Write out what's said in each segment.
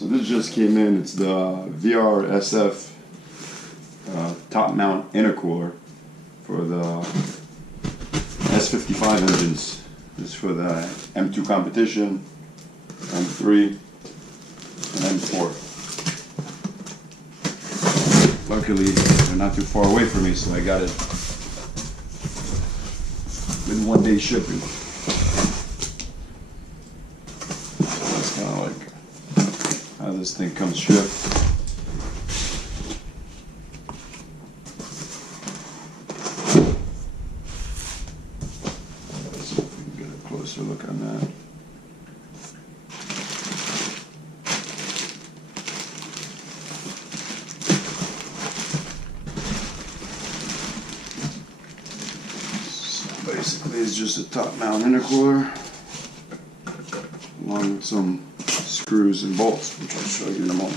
So this just came in. It's the VRSF top mount intercooler for the S55 engines. This is for the M2 competition, M3, and M4. Luckily, they're not too far away from me, so I got it in 1 day shipping. That's kind of like how this thing comes shipped. Let's see if we can get a closer look on that. Basically, it's just a top mount intercooler along with some screws and bolts, which I'll show you in a moment.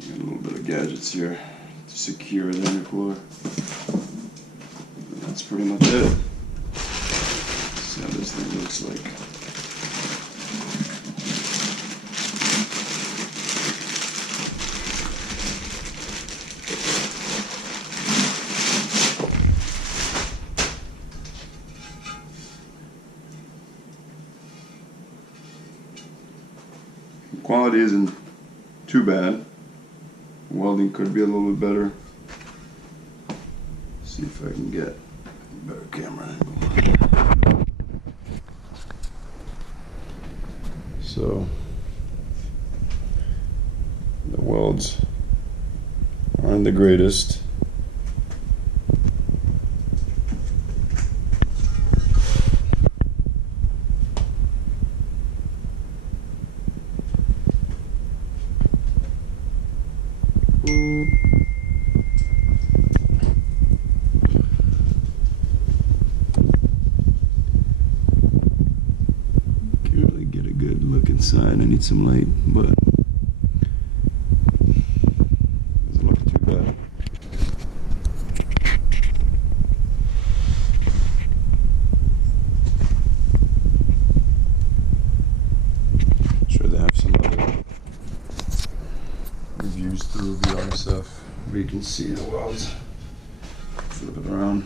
Got a little bit of gadgets here to secure the intercooler. And that's pretty much it. See how this thing looks like. Quality isn't too bad. Welding could be a little bit better. See if I can get a better camera angle. So the welds aren't the greatest. Can't really get a good look inside. I need some light, but doesn't look too bad. I'm sure they have some other reviews through VRSF where you can see the welds. Flip it around.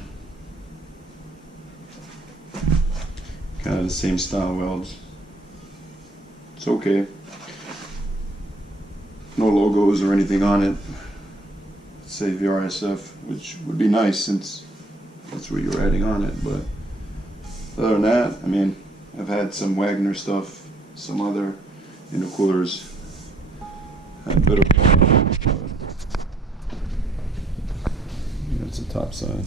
Kind of the same style welds. It's okay. No logos or anything on it. Let's say VRSF, which would be nice since that's what you're adding on it. But other than that, I mean, I've had some Wagner stuff, some other intercoolers had better quality, but that's the top side.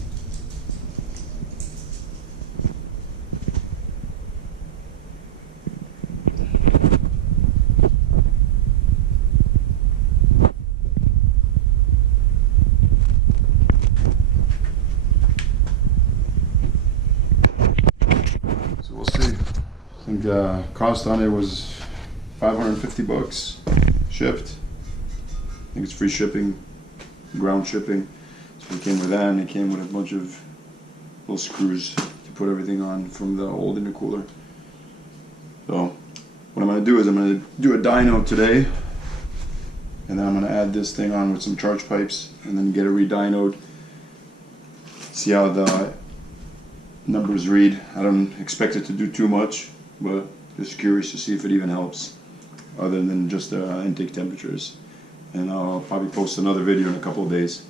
So we'll see. I think the cost on it was $550 shipped. I think it's free shipping, ground shipping. So it came with that, and it came with a bunch of little screws to put everything on from the old intercooler. So what I'm going to do is I'm going to do a dyno today, and then I'm going to add this thing on with some charge pipes, and then get it re-dynoed. See how the numbers read. I don't expect it to do too much, but just curious to see if it even helps, other than just the intake temperatures. And I'll probably post another video in a couple of days.